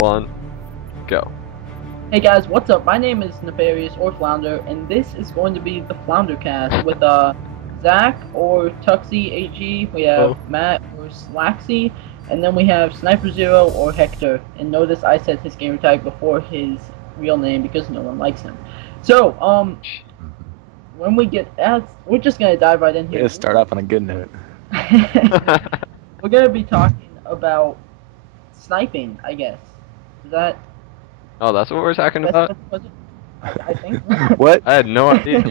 1, go. Hey guys, what's up? My name is Nafarious or Flounder, and this is going to be the Flounder cast with Zach or Tuxzy AG, we have Matt or Slaxzy, and then we have SniperZero or Hector. And notice I said his gamer tag before his real name because no one likes him. So, when we get we're just gonna dive right in here. We're gonna start off on a good note. We're gonna be talking about sniping, I guess. Is that? Oh, that's what we're talking about? I think. What? I had no idea.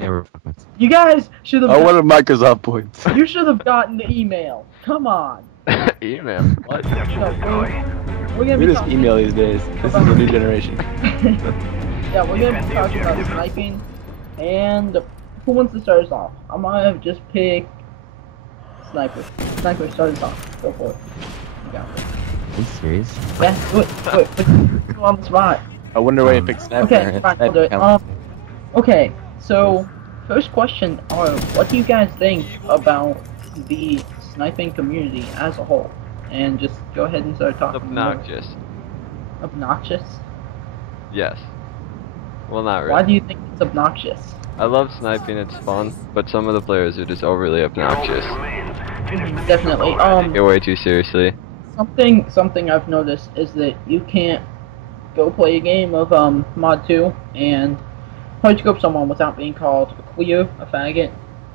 You guys should have. Oh, what are Microsoft points? You should have gotten the email. Come on. Email? What? No, we're gonna be Who does talking email these days? This is the new generation. Yeah, we're gonna be talking about sniping, and who wants to start us off? I'm gonna just pick Sniper. Sniper, start us off. Go for it. You got it. Are you serious? Yeah, do it. Put you on the spot. I wonder why you picked Sniper. Okay, fine, we'll do it. Okay, so first question what do you guys think about the sniping community as a whole? And just go ahead and start talking. Obnoxious. Obnoxious? Yes. Well, not really. Why do you think it's obnoxious? I love sniping, it's fun, but some of the players are just overly obnoxious. Definitely. Take it way too seriously. Something I've noticed is that you can't go play a game of Mod 2 and hardcore someone without being called a queer, a faggot,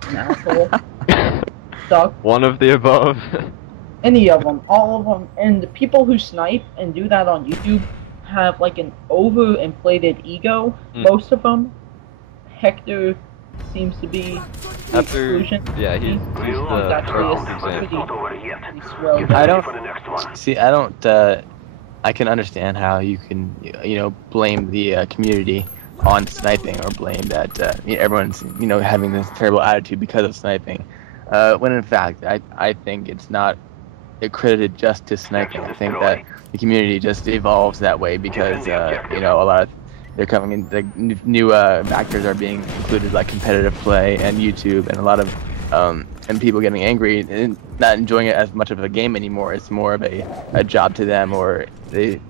an asshole, suck. One of the above. Any of them, all of them, and the people who snipe and do that on YouTube have like an overinflated ego. Most of them. Hector seems to be the exclusion. Yeah, he's the perfect example. I don't see. I can understand how you can, blame the community on sniping or blame that everyone's, having this terrible attitude because of sniping. When in fact, I think it's not accredited just to sniping. I think that the community just evolves that way because, a lot of they're coming in, like new factors are being included, like competitive play and YouTube, and a lot of and people getting angry and not enjoying it as much of a game anymore. It's more of a job to them, or they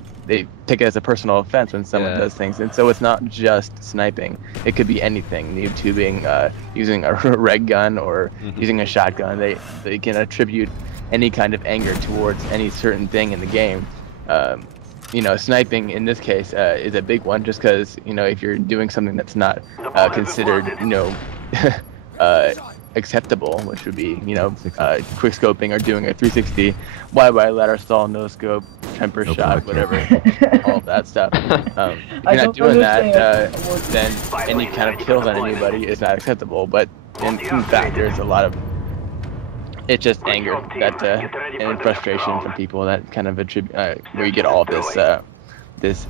take it as a personal offense when someone does things. And so it's not just sniping. It could be anything. YouTubing, using a reg gun or using a shotgun. They can attribute any kind of anger towards any certain thing in the game. Sniping in this case is a big one, just because if you're doing something that's not considered acceptable, which would be quick scoping or doing a 360 wide ladder stall, no scope, temper shot, whatever, all of that stuff. If you're not doing that, then any kind of kills on anybody is not acceptable. But in fact, there's a lot of it's just anger that and frustration from people that kind of attribute where you get all this this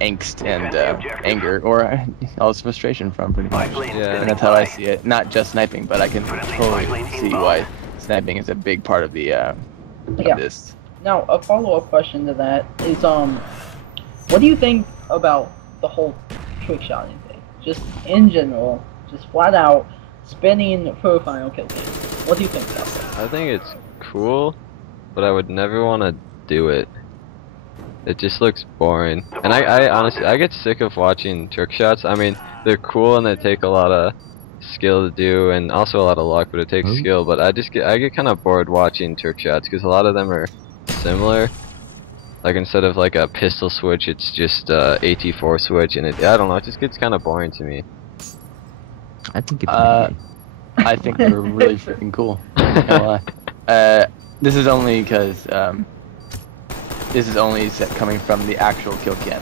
angst and anger, or all this frustration from, pretty much. Yeah. And that's how I see it. Not just sniping, but I can totally see why sniping is a big part of the of this. Now, a follow-up question to that is, what do you think about the whole trick shotting thing? Just in general, just flat out spinning for a final kill game. What do you think about that? I think it's cool, but I would never want to do it. It just looks boring. And I honestly, I get sick of watching trick shots. I mean, they're cool and they take a lot of skill to do, and also a lot of luck, but it takes skill. But I get kind of bored watching trick shots because a lot of them are similar. Like, instead of like a pistol switch, it's just AT4 switch, and I don't know, it just gets kind of boring to me. I think it's I think they're really freaking cool. This is only because this is only coming from the actual kill cam.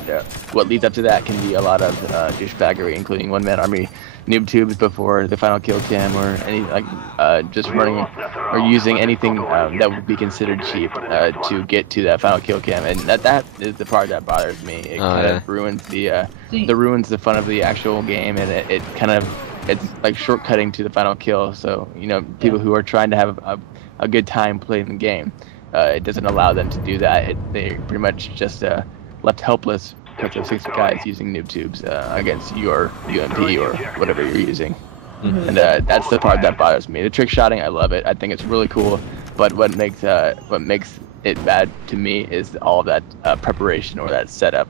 What leads up to that can be a lot of douchebaggery, including one-man army noob tubes before the final kill cam, or any just running or using anything that would be considered cheap to get to that final kill cam, and that is the part that bothers me. It kind of ruins ruins the fun of the actual game, and it kind of it's like shortcutting to the final kill. So people who are trying to have a good time playing the game, it doesn't allow them to do that. They're pretty much just left helpless because of 6 guys using noob tubes against your UMP or whatever you're using. And that's the part that bothers me. The trick shotting, I love it. I think it's really cool. But what makes it bad to me is all that preparation or that setup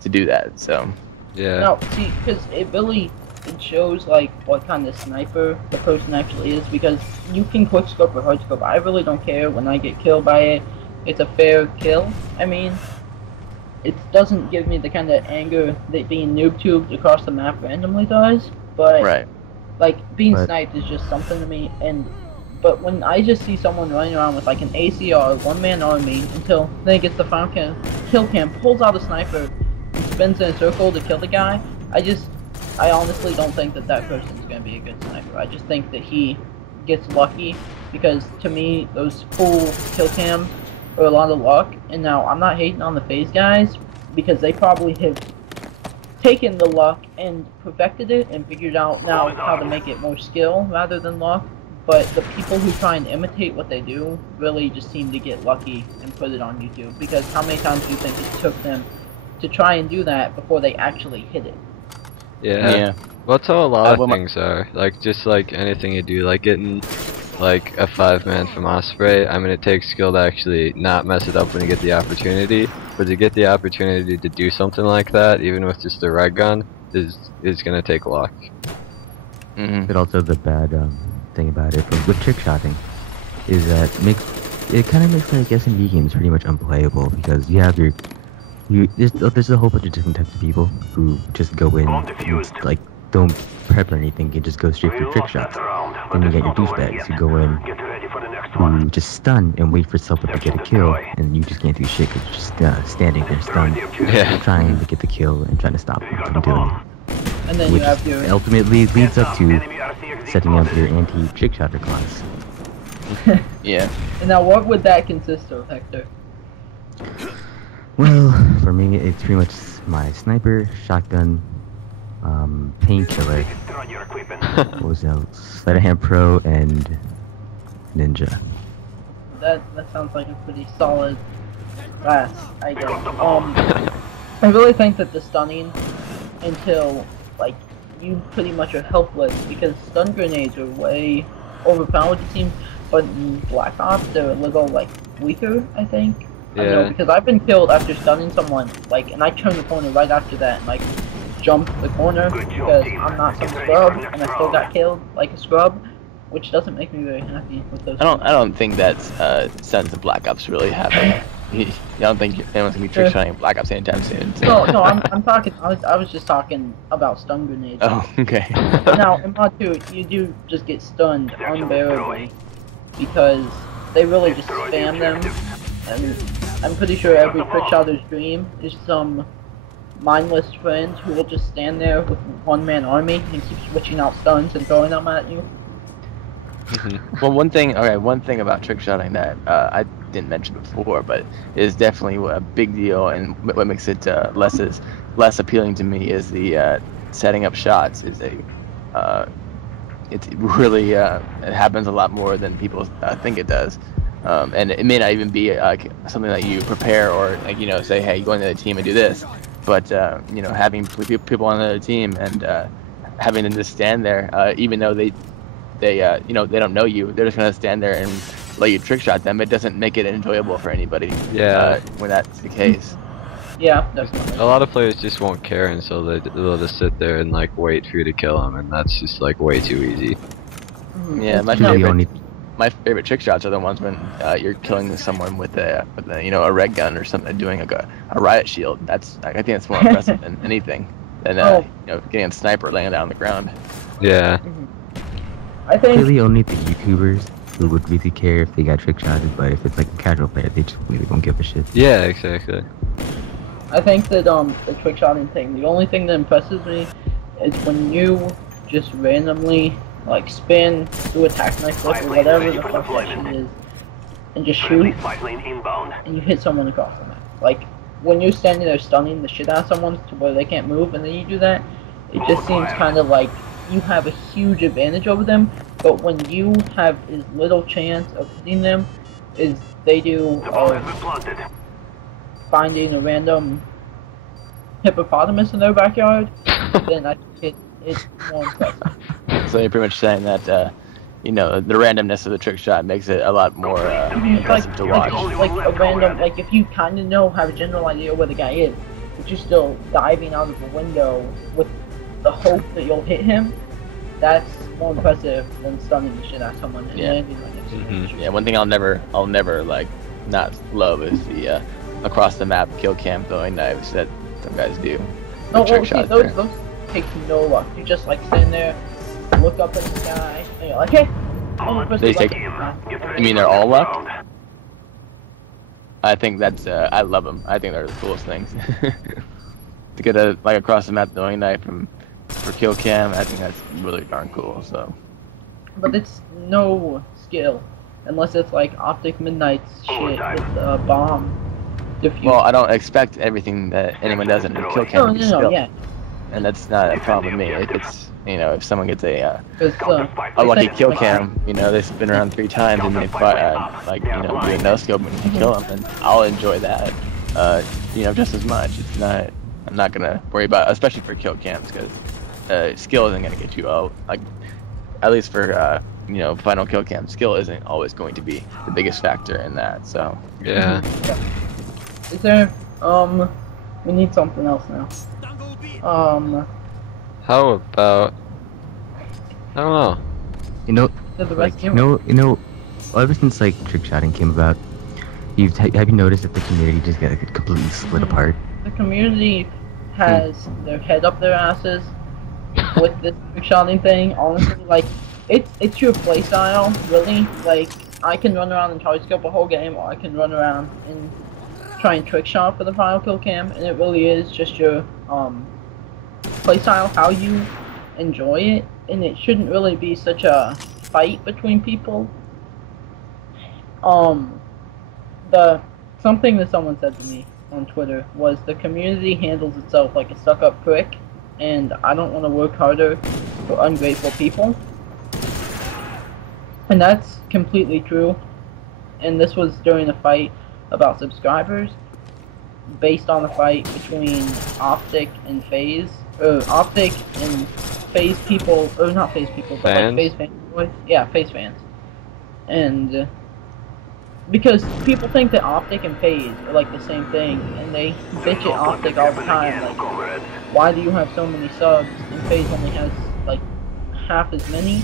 to do that. So Yeah. No, see, because it shows like what kind of sniper the person actually is, because you can quick scope or hard scope. I really don't care when I get killed by it. It's a fair kill. I mean, it doesn't give me the kind of anger that being noob tubed across the map randomly does. But right. like being But- sniped is just something to me. But when I just see someone running around with like an ACR, one-man army, until then gets the final kill cam, pulls out a sniper, and spins in a circle to kill the guy, I honestly don't think that that person's gonna be a good sniper. I just think that he gets lucky, because to me those full kill cams are a lot of luck. And now I'm not hating on the phase guys, because they probably have taken the luck and perfected it and figured out now how to make it more skill rather than luck. But the people who try and imitate what they do really just seem to get lucky and put it on YouTube, because how many times do you think it took them to try and do that before they actually hit it? Yeah. Well, that's how a lot well, of things are. Like, just like anything you do, like getting like a 5-man from Osprey. I mean, it takes skill to actually not mess it up when you get the opportunity. But to get the opportunity to do something like that, even with just a red gun, is gonna take luck. But also the bad thing about it with trick shotting is that it kind of makes like S&D games pretty much unplayable, because you have there's a whole bunch of different types of people who just go in and, like, don't prep or anything and just go straight for trick shots. Then you get your douchebags who go in who just stun and wait for someone to get a kill, and you just can't do shit because you're just standing there stunned, trying to get the kill and trying to stop them from doing it. And then Which you have your ultimately leads up to setting up your anti-trick shotter class. Yeah. And now what would that consist of, Hector? Well, for me, it's pretty much my sniper, shotgun, painkiller, what was else? Sleight of hand pro, and ninja. That sounds like a pretty solid class, I guess. I really think that the stunning, until like you pretty much are helpless, because stun grenades are way overpowered it seems, but in Black Ops they're a little like weaker, I think. I don't know, because I've been killed after stunning someone, like, and I turned the corner right after that and like jumped the corner because I'm not some scrub and I still got killed like a scrub, which doesn't make me very happy with those. I don't think that's sense of Black Ops really happening. I don't think anyone's gonna be trick shotting Black Ops anytime soon. So. No, I'm talking. I was just talking about stun grenades. Oh, okay. Now in Mod 2, you do just get stunned unbearably because they really just spam them, and I'm pretty sure every trick shotter's dream is some mindless friend who will just stand there with one-man army and keep switching out stuns and throwing them at you. Well, one thing about trick shotting that I didn't mention before, but is definitely a big deal, and what makes it less appealing to me is the setting up shots. It's really it happens a lot more than people think it does, and it may not even be something that you prepare or say, hey, go into the team and do this, but having people on the team and having them just stand there, even though they don't know you, they're just gonna stand there and let you trick shot them. It doesn't make it enjoyable for anybody. Yeah. When that's the case. Yeah, definitely. A lot of players just won't care, and so they'll just sit there and like wait for you to kill them, and that's just like way too easy. Yeah, my favorite trick shots are the ones when you're killing someone with a red gun or something, doing like a riot shield. I think that's more impressive than anything than getting a sniper laying down on the ground. Yeah. I think Really only the YouTubers who would really care if they got trick shotted, but if it's like a casual player, they just really don't give a shit. Yeah, exactly. I think that the trick shotting thing, the only thing that impresses me is when you just randomly like spin, do a tac knife flip or whatever the fuck that shit is, and just shoot, and you hit someone across the map. Like when you're standing there stunning the shit out of someone to where they can't move, and then you do that, it just seems kind of like you have a huge advantage over them. But when you have as little chance of hitting them as they do of finding a random hippopotamus in their backyard, then I think it's more impressive. So you're pretty much saying that you know, the randomness of the trick shot makes it a lot more impressive to watch. Like a random, like if you kind of know, have a general idea where the guy is, but you're still diving out of the window with the hope that you'll hit him, that's more impressive than stunning the shit out of someone and landing like it. Yeah, one thing I'll never like not love is the across the map kill cam throwing knives that some guys do. No, well, see, those take no luck. You just like stand there, look up in the sky, and you're like, hey. They take. You mean they're all luck? I think that's. I love them. I think they're the coolest things. To get a like across the map throwing knife for kill cam, I think that's really darn cool. So. But it's no skill, unless it's like Optic Midnight's shit with the bomb. Well, I don't expect everything that anyone does in kill cam to be skill. Yeah. And that's not a problem with me. It's, you know, if someone gets a lucky like, kill cam, you know, they spin around 3 times and they like, you know, do a no scope and kill them, and I'll enjoy that, you know, just as much. It's not, I'm not gonna worry about, especially for kill cams, because skill isn't gonna get you out. Like, at least for you know, final kill cam, skill isn't always going to be the biggest factor in that. So yeah. Is there we need something else now. How about, I don't know. You know, Did the like, rest you know, ever since like trick shotting came about, have you noticed that the community just got completely split apart? The community has their head up their asses with this trick shotting thing. Honestly, like it's your playstyle, really. Like I can run around and charge scope a whole game, or I can run around and try and trick shot for the final kill cam, and it really is just your playstyle, how you enjoy it, and it shouldn't really be such a fight between people. Something that someone said to me on Twitter was the community handles itself like a stuck-up prick, and I don't want to work harder for ungrateful people. And that's completely true. And this was during a fight about subscribers, based on the fight between Optic and FaZe. Optic and FaZe people, or not FaZe people, but like FaZe fans. Yeah, FaZe fans. And because people think that Optic and FaZe are like the same thing, and they bitch at Optic all the time, like, why do you have so many subs, and FaZe only has like half as many?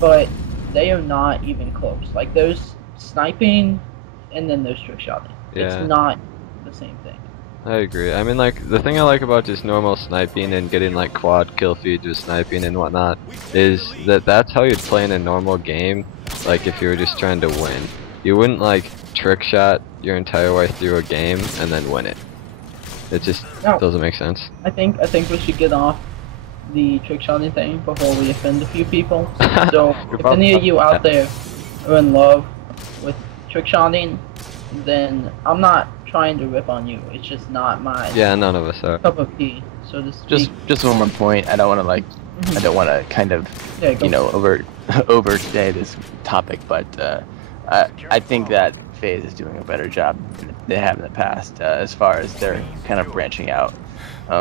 But they are not even close. Like, there's sniping, and then there's trick shotting. Yeah. It's not the same thing. I agree. I mean, like, the thing I like about just normal sniping and getting like quad kill feeds with sniping and whatnot is that that's how you'd play in a normal game. Like, if you were just trying to win, you wouldn't like trick shot your entire way through a game and then win it. It just doesn't make sense. I think we should get off the trick shotting thing before we offend a few people. So if any of you out there are in love with trick shotting, then I'm not trying to rip on you. It's just not my none of us are. cup of tea, so to speak. Just one more point. I don't want to like I don't want to kind of you know overstay this topic, but I think that FaZe is doing a better job than they have in the past as far as they're kind of branching out.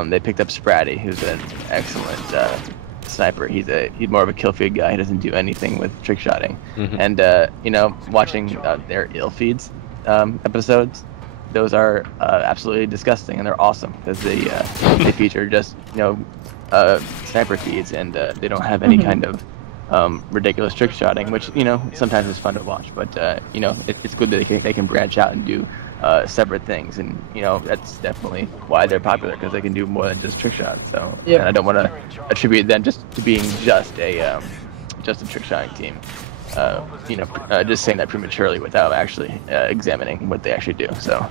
They picked up Spratty, who's an excellent sniper. He's more of a kill feed guy. He doesn't do anything with trick shotting. And you know, watching their ill feeds episodes, those are absolutely disgusting, and they're awesome because they feature just, you know, sniper feeds, and they don't have any kind of ridiculous trick shotting, which, you know, sometimes is fun to watch, but you know, it's good that they can branch out and do separate things, and you know, that's definitely why they're popular, because they can do more than just trick shots. So and I don't want to attribute them just to being just a trick shotting team. You know, just saying that prematurely without actually examining what they actually do. So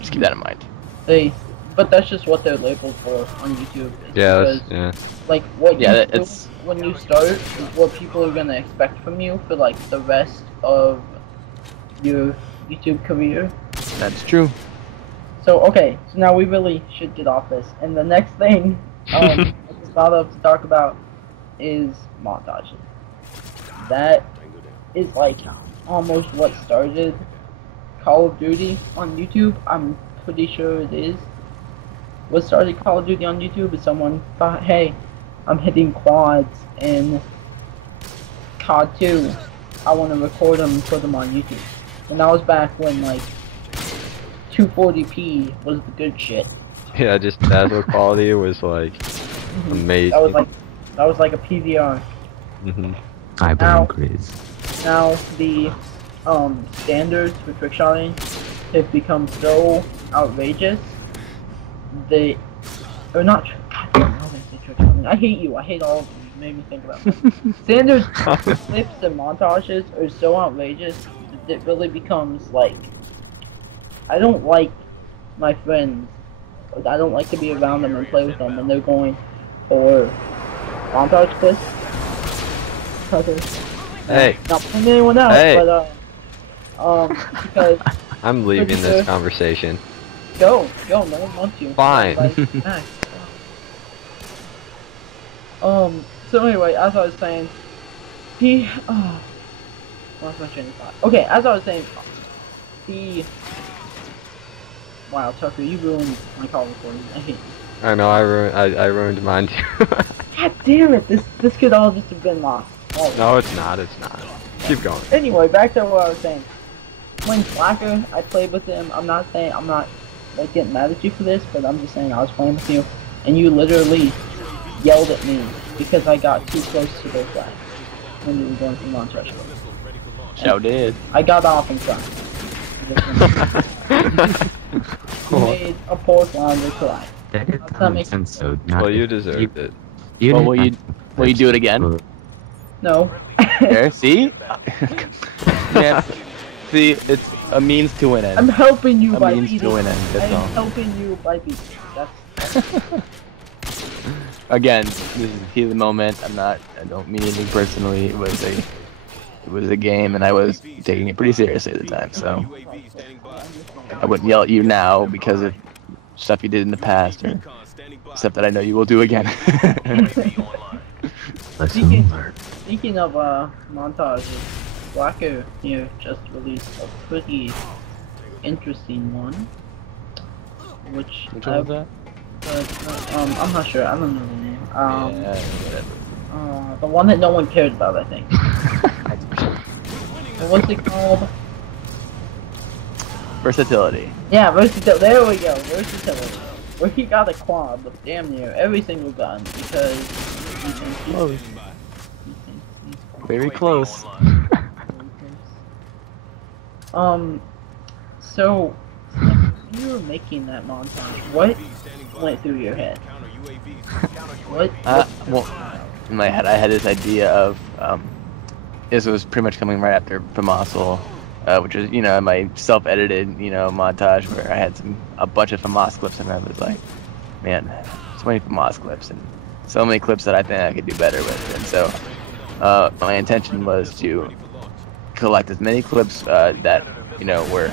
just keep that in mind. But that's just what they're labeled for on YouTube. Like what it's when you start is what people are gonna expect from you for like the rest of your YouTube career. That's true. So okay, so now we really should get off this. And the next thing I just thought of to talk about is montages. That is like almost what started Call of Duty on YouTube. I'm pretty sure it is. What started Call of Duty on YouTube is someone thought, hey, I'm hitting quads in COD 2, I want to record them and put them on YouTube. And that was back when like 240p was the good shit. Yeah, just dazzle quality was like amazing. That was like a PVR. I blame Grizz. Now the standards for trickshotting have become so outrageous. They are not. God damn, how did I say trickshotting? I hate you. I hate all of you. You made me think about that. Standards clips and montages are so outrageous that it really becomes like, I don't like my friends. I don't like to be around them and play with them when they're going for montage clips. Hey. Not putting anyone else, Hey. but because I'm leaving this conversation. go, no one wants you. Fine. Nice. So anyway, as I was saying, what's my train of thought? Okay, as I was saying, wow, Tucker, you ruined my call recording. I hate you. I know, I ruined mine too. God damn it, this could all just have been lost. Oh. No, it's not, Keep going. Anyway, back to what I was saying. When Slacker, I played with him, I'm not like getting mad at you for this, but I'm just saying I was playing with you, and you literally yelled at me because I got too close to those guys when you were going through montage. Sure did. I got off and cried. You made a poor Flounder cry. That did That not makes make sense, so Well, you deserved it. Well, will you do it again? No. There, see? Yeah. See, it's a means to an end. I'm helping you by means beating. to an end, that's all. I'm helping you by beating. That's Again, this is the heat of the moment. I don't mean anything personally. It was a game, and I was taking it pretty seriously at the time. So I wouldn't yell at you now because of stuff you did in the past or stuff that I know you will do again. Speaking of montages, Slacker here just released a pretty interesting one, which Which one was that? I'm not sure. I don't know the name. Yeah, whatever. The one that no one cared about, I think. What's it called? Versatility. Yeah, versatility. There we go. Versatility. Where he got a quad with damn near every single gun because he thinks he's Close. Very close. So when you were making that montage, what went through your head? Well, in my head, I had this idea of this was pretty much coming right after Famasal, which is my self-edited montage where I had a bunch of Famas clips, and I was like, man, so many Famas clips and so many clips that I think I could do better with. And so my intention was to collect as many clips that were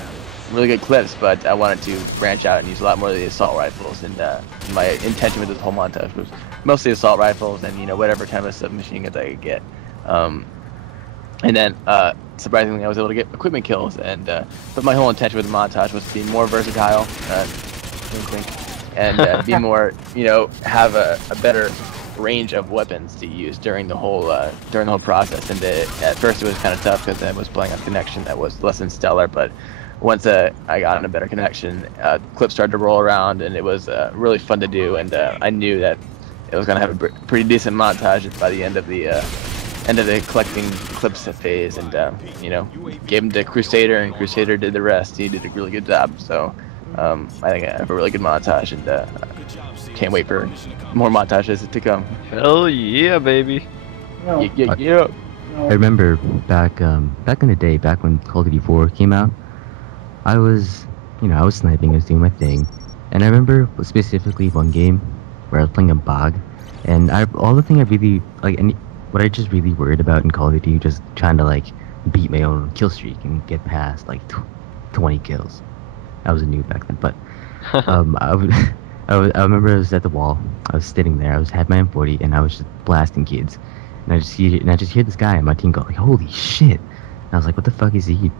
really good clips, but I wanted to branch out and use a lot more of the assault rifles. And my intention with this whole montage was mostly assault rifles and whatever kind of submachine guns I could get. And then surprisingly, I was able to get equipment kills. And but my whole intention with the montage was to be more versatile, and be more, have a better range of weapons to use during the whole process. And at first it was kind of tough because I was playing on connection that was less than stellar, but once I got on a better connection, clips started to roll around, and it was really fun to do. And I knew that it was gonna have a pretty decent montage by the end of the collecting clips phase. And gave him to Crusader, and Crusader did the rest. He did a really good job. So I think I have a really good montage, and can't wait for more montages to come. Hell yeah, baby. No. Yeah. I remember back in the day, back when Call of Duty 4 came out, I was sniping, I was doing my thing, and I remember specifically one game where I was playing a bog, and all the thing I really like, and what I just really worried about in Call of Duty, just trying to beat my own kill streak and get past 20 kills. I was a noob back then, but I remember I was at the wall, I was sitting there, had my M40, and I was just blasting kids, and I just hear this guy on my team go holy shit, and I was like, what the fuck is he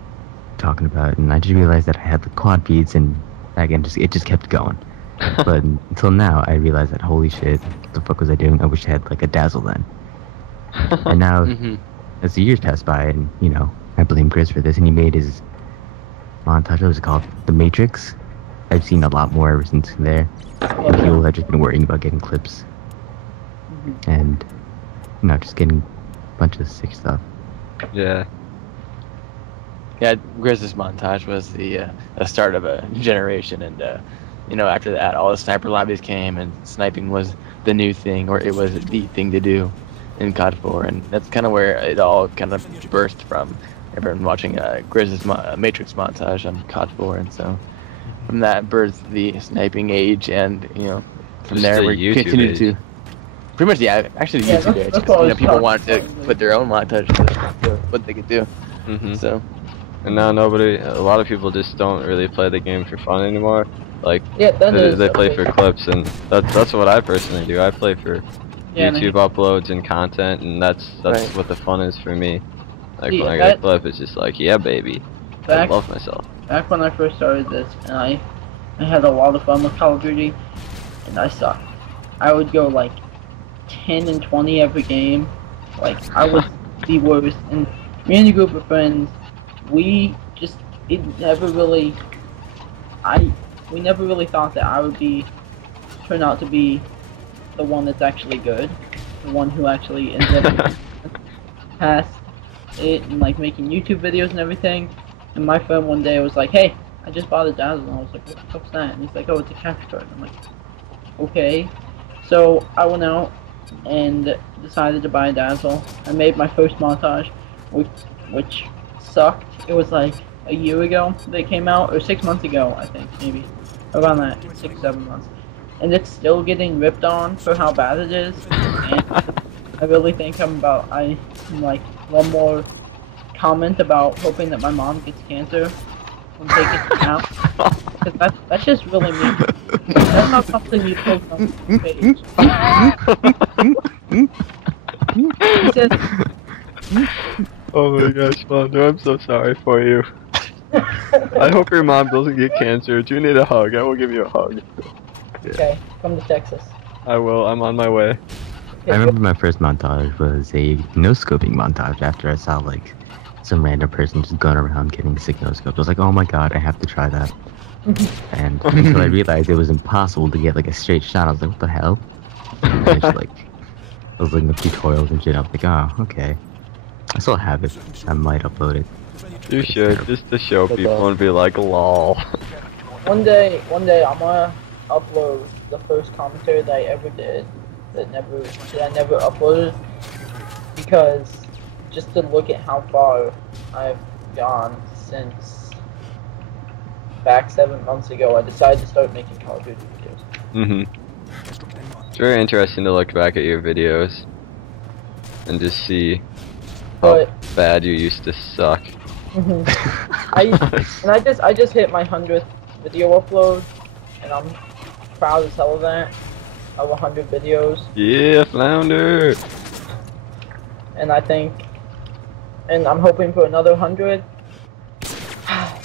talking about? And I just realized that I had the quad feeds, and again it just kept going. But until now I realized that holy shit, what the fuck was I doing? I wish I had a dazzle then. And now as the years pass by, and I blame Chris for this, and he made his montage. What was it called? The Matrix. I've seen a lot more ever since there. And people have just been worrying about getting clips, and just getting a bunch of sick stuff. Yeah. Yeah, Grizz's montage was the start of a generation, and after that, all the sniper lobbies came, and sniping was the new thing, or it was the thing to do in COD 4, and that's kind of where it all kind of burst from. Everyone watching Grizz's Matrix montage on COD 4, and so from that birthed the sniping age, and from Just there the we YouTube continued age. to. Pretty much, yeah. Actually, the Yeah, YouTube that's- age, that's 'cause, what I was people talking wanted about. to put their own montage to what they could do. Mhm. So. And now a lot of people just don't really play the game for fun anymore. Like Yeah, that is. they play a for big- clips, and that's what I personally do. I play for Yeah, and YouTube uploads and content, and that's Right. what the fun is for me. Like See, when I get a that- clip, it's just like, yeah, baby, I Back, love myself. back when I first started this, and I had a lot of fun with Call of Duty, and I sucked. I would go like 10 and 20 every game. Like I was the worst. And me and a group of friends, we never really thought that I would turn out to be the one that's actually good, the one who actually ends up past it and like making YouTube videos and everything. And my friend one day was like, "Hey, I just bought a Dazzle," and I was like, "What the fuck's that?" And he's like, "Oh, it's a capture card." And I'm like, "Okay." So I went out and decided to buy a Dazzle. I made my first montage, which sucked. It was like a year ago they came out, or 6 months ago, I think, maybe around that 6-7 months, and it's still getting ripped on for how bad it is. And I really think I'm like one more comment about hoping that my mom gets cancer from taking it out, because that's just really mean. That's not something you post on your page. He says, Oh my gosh, Flounder, I'm so sorry for you. I hope your mom doesn't get cancer. Do you need a hug? I will give you a hug. okay, come to Texas. I will. I'm on my way. Okay, I remember my first montage was a no-scoping montage after I saw like some random person just going around getting sick no-scoped. I was like, oh my god, I have to try that. And until I realized it was impossible to get like a straight shot, I was like, what the hell? And I just, like, I was looking at tutorials and shit. I was like, oh, okay. I still have it. I might upload it. You should, just to show people and be like, lol. One day I'm gonna upload the first commentary that I ever did that I never uploaded, because just to look at how far I've gone since back 7 months ago, I decided to start making Call of Duty videos. It's very interesting to look back at your videos and just see how But bad you used to suck. I just hit my 100th video upload, and I'm proud as hell of that, of 100 videos. Yeah, Flounder! And I'm hoping for another 100,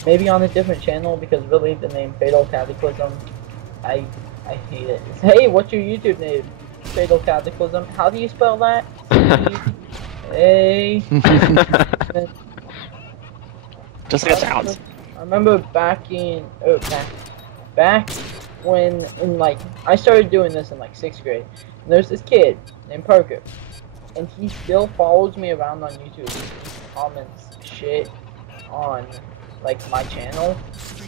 maybe on a different channel, because really the name Fatal Cataclysm, I hate it. Hey, what's your YouTube name? Fatal Cataclysm. How do you spell that? A. Just like it sounds. I remember back when I started doing this in like 6th grade. And there's this kid named Parker, and he still follows me around on YouTube. He comments shit on like my channel.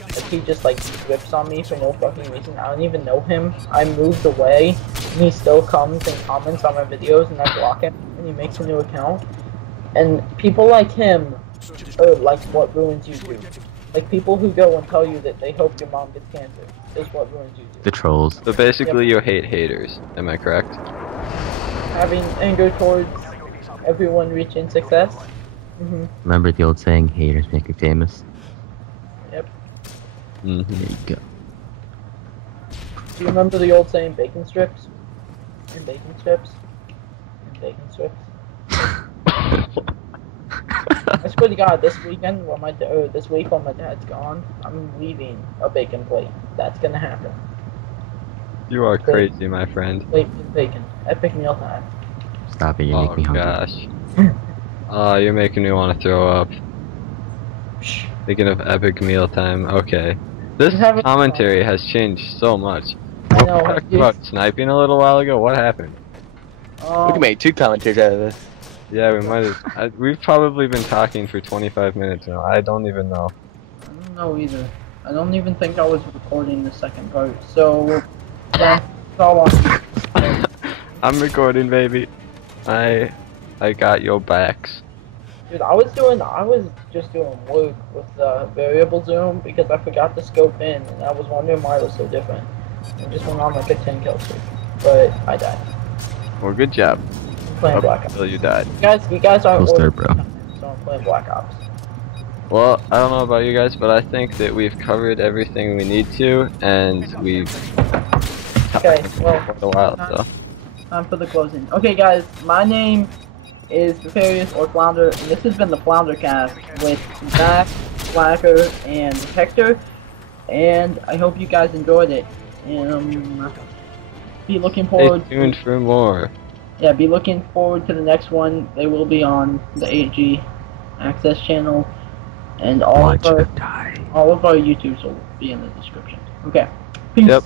Like he just like rips on me for no fucking reason. I don't even know him. I moved away, and he still comes and comments on my videos, and I block him, and he makes a new account. And people like him are like what ruins YouTube. Like people who go and tell you that they hope your mom gets cancer is what ruins YouTube. The trolls. So basically you hate haters, am I correct? Having anger towards everyone reaching success. Remember the old saying, haters make you famous? Yep. Mm-hmm. There you go. Do you remember the old saying, bacon strips? And bacon strips? And bacon strips? I swear to God, this weekend, this week when my dad's gone, I'm leaving a bacon plate. That's gonna happen. You are crazy, my friend. Bacon, epic meal time. Stop it, you Oh make me hungry. gosh. You're making me want to throw up. Thinking of epic mealtime. Okay. This commentary has changed so much. I We know. talked about sniping a little while ago. What happened? We can make 2 commentaries out of this. Yeah, we might have. We've probably been talking for 25 minutes now. I don't even know. I don't know either. I don't even think I was recording the second part. So, yeah, it's all on. I'm recording, baby. I got your backs. Dude, I was just doing work with the variable zoom because I forgot to scope in, and I was wondering why it was so different. I just went on like a 10 kill streak, but I died. Well, good job. I'm playing Black Ops. Until you died. You guys aren't Cool start, working, bro. so I'm playing Black Ops. Well, I don't know about you guys, but I think that we've covered everything we need to, and we've Okay, well, for a while, so. time for the closing. Okay, guys, my name is Nafarious or Flounder, and this has been the Flounder cast with Zach, Slacker, and Hector, and I hope you guys enjoyed it. Be looking forward. Stay tuned for more. Yeah, be looking forward to the next one. They will be on the 8G Access channel, and all of our YouTubes will be in the description. Okay, peace. Yep.